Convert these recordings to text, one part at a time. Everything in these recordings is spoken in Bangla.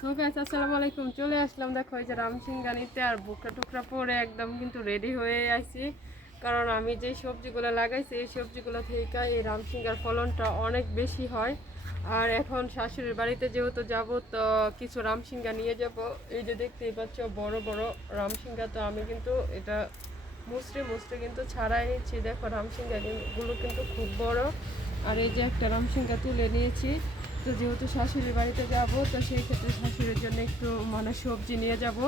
সো আসসালামু আলাইকুম। চলে আসলাম দেখো যে রামসিংগানিতে আর বুকরা টুকরা পরে একদম কিন্তু রেডি হয়ে আইছি কারণ আমি যে সবজিগুলো লাগাইছি, এই সবজিগুলো থেকে এই রামসিংহার ফলনটা অনেক বেশি হয়। আর এখন শাশুড়ির বাড়িতে যেহেতু যাব, তো কিছু রামসিঙ্গা নিয়ে যাব। এই যে দেখতেই পাচ্ছ, বড় বড় রামসিঙ্গা তো আমি কিন্তু এটা মুসড়ে মুসড়ে কিন্তু ছাড়াই নিচ্ছি। দেখো রামসিঙ্গা গুলো কিন্তু খুব বড়। আর এই যে একটা রামসিঙ্গা তুলে নিয়েছি। তো যেহেতু শাশুড়ির বাড়িতে যাব, তো সেই ক্ষেত্রে শাশুড়ির জন্য একটু মানে সবজি নিয়ে যাব।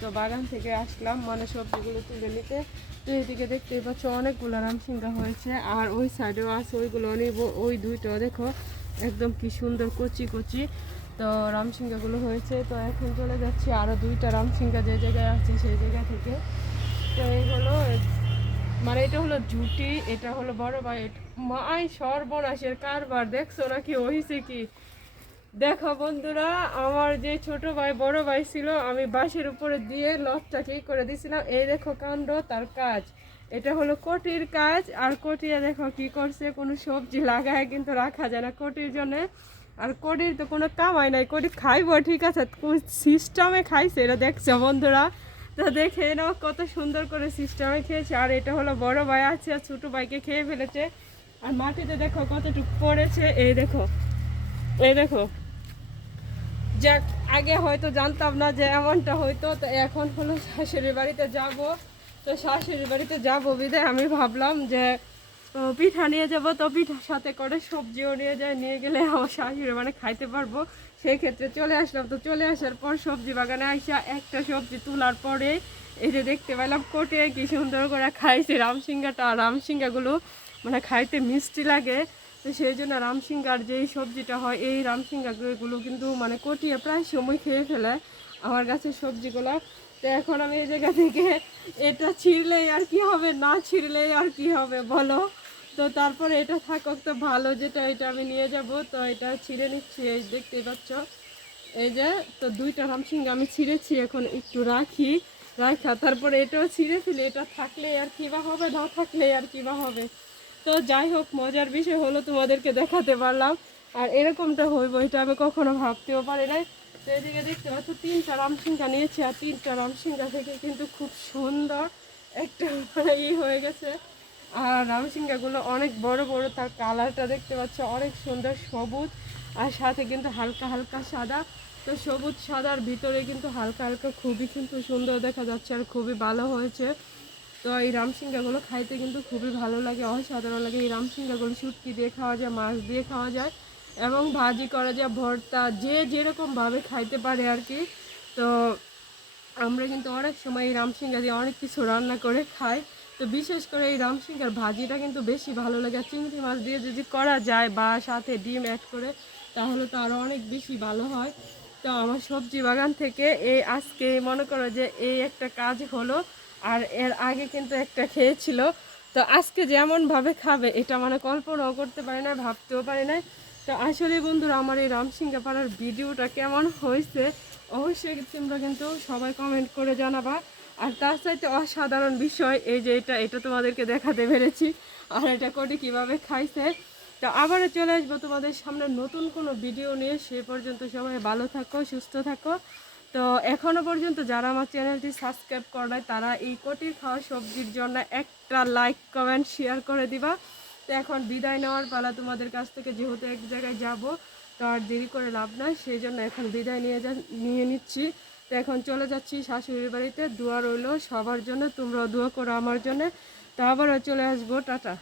তো বাগান থেকে আসলাম মানে সবজিগুলো তুলে নিতে। তো এদিকে দেখতেই পাচ্ছ অনেকগুলো রামসিঙ্গা হয়েছে, আর ওই সাইডেও আছে ওইগুলো নিব। ওই দুইটা দেখো, একদম কি সুন্দর কচি কচি। তো রামসিঙ্গাগুলো হয়েছে, তো এখন চলে যাচ্ছি আরও দুইটা রামসিঙ্গা যে জায়গায় আছে সেই জায়গা থেকে। তো এই হলো মানে এটা হলো জুটি, এটা হলো বড় ভাই মাই সর্বনাশের কারবার, দেখছ নাকি হইছে কি? দেখো বন্ধুরা, আমার যে ছোট ভাই, বড় ভাই ছিল, আমি বাঁশের উপরে দিয়ে লতটা কি করে দিছিলাম। এই দেখো কাণ্ড, তার কাজ। এটা হলো কোটির কাজ, আর কোটিয়া দেখো কি করছে, কোনো সবজি লাগায় কিন্তু রাখা যায় না কোটির জন্য। আর কোটির তো কোনো কামাই নাই, কোটি খাইবো, ঠিক আছে? সিস্টেমে খাইছে, এটা দেখছ বন্ধুরা। তো দেখে নাও কত সুন্দর করে সিস্টেমে খেয়েছে। আর এটা হলো বড় ভাই আছে আর ছোটো ভাইকে খেয়ে ফেলেছে। আর মাটিতে দেখো কতটুকু পড়েছে। এই দেখো এই দেখো। যাক, আগে হয়তো জানতাম না যে এমনটা হয়তো তো এখন হলো শাশুড়ির বাড়িতে যাব। তো শাশুড়ির বাড়িতে যাব বিদায় আমি ভাবলাম যে ও, পিঠা নিয়ে যাব তো পিঠার সাথে করে সবজিও নিয়ে যায় নিয়ে গেলে আমার শাশুড়ি মানে খাইতে পারব। সেই ক্ষেত্রে চলে আসলাম তো চলে আসার পর সবজি বাগানে আসা একটা সবজি তোলার পরে এই যে দেখতে পেলাম কোটে কি সুন্দর করে খাইছে রামসিঙ্গাটা আর রামসিঙ্গাগুলো মানে খাইতে মিষ্টি লাগে। তো সেই জন্য রামসিঙ্গার যেই সবজিটা হয় এই রামসিঙ্গাগুলো কিন্তু মানে কটিয়ে প্রায় সময় খেয়ে ফেলে আমার গাছের সবজিগুলো। তো এখন আমি এই জায়গা থেকে এটা ছিঁড়লেই আর কি হবে না ছিঁড়লেই আর কি হবে বলো? তো তারপরে এটা থাকুক তো ভালো যেটা, এটা আমি নিয়ে যাব। তো এটা ছিঁড়ে নিচ্ছি, এই দেখতেই পাচ্ছ। এই যে, তো দুইটা রামসিঙ্গা আমি ছিঁড়েছি, এখন একটু রাখি রাখা তারপরে এটাও ছিঁড়ে ফেলে, এটা থাকলে আর কি বা হবে, না থাকলে আর কি বা হবে। তো যাই হোক, মজার বিষয় হলো তোমাদেরকে দেখাতে পারলাম। আর এরকমটা হইব, এটা আমি কখনো ভাবতেও পারি নাই। তো এদিকে দেখতে পাচ্ছ, তিনটা রামসিঙ্গা নিয়েছি, আর তিনটা রামসিঙ্গা থেকে কিন্তু খুব সুন্দর একটা ই হয়ে গেছে। আর রামসিঙ্গাগুলো অনেক বড় বড়, তার কালারটা দেখতে পাচ্ছ, অনেক সুন্দর সবুজ, আর সাথে কিন্তু হালকা হালকা সাদা। তো সবুজ সাদার ভিতরে কিন্তু হালকা হালকা খুবই কিন্তু সুন্দর দেখা যাচ্ছে আর খুবই ভালো হয়েছে। তো এই রামসিঙ্গাগুলো খাইতে কিন্তু খুবই ভালো লাগে, অসাধারণ লাগে। এই রামসিঙ্গাগুলো শুটকি দিয়ে খাওয়া যায়, মাছ দিয়ে খাওয়া যায়, এবং ভাজি করা যায়, ভর্তা যে যেরকমভাবে খাইতে পারে আর কি। তো আমরা কিন্তু অনেক সময় এই রামসিঙ্গা দিয়ে অনেক কিছু রান্না করে খাই। তো বিশেষ করে এই রামসিঙ্গার ভাজিটা কিন্তু বেশি ভালো লাগে। আর চিংড়ি মাছ দিয়ে যদি করা যায় বা সাথে ডিম অ্যাড করে, তাহলে তো আরও অনেক বেশি ভালো হয়। তো আমার সবজি বাগান থেকে এই আজকে মনে করো যে এই একটা কাজ হলো, আর এর আগে কিন্তু একটা খেয়েছিল। তো আজকে যেমনভাবে খাবে, এটা মানে কল্পনাও করতে পারি না ভাবতেও পারি না তো আসলে বন্ধুরা, আমার এই রামসিংহা পাড়ার ভিডিওটা কেমন হয়েছে, অবশ্যই তোমরা কিন্তু সবাই কমেন্ট করে জানাবা। আর তার চাইতে অসাধারণ বিষয় এই যে এটা এটা তোমাদেরকে দেখাতে পেরেছি। আর এটা কোটি কীভাবে খাইছে। তো আবারও চলে আসব তোমাদের সামনে নতুন কোনো ভিডিও নিয়ে। সে পর্যন্ত সবাই ভালো থাকো, সুস্থ থাকো। তো এখনও পর্যন্ত যারা আমার চ্যানেলটি সাবস্ক্রাইব করে তারা এই কোটির খাওয়া সবজির জন্য একটা লাইক, কমেন্ট, শেয়ার করে দিবা। তো এখন বিদায় নেওয়ার পালা তোমাদের কাছ থেকে, যেহেতু এক জায়গায় যাব, তো আর দেরি করে লাভ নাই, সেই জন্য এখন বিদায় নিয়ে যা নিয়ে নিচ্ছি। তো এখন চলে যাচ্ছি শাশুড়ির বাড়িতে। দোয়া রইল সবার জন্য, তোমরাও দোয়া করো আমার জন্য। তা আবারও চলে আসব, টাটা।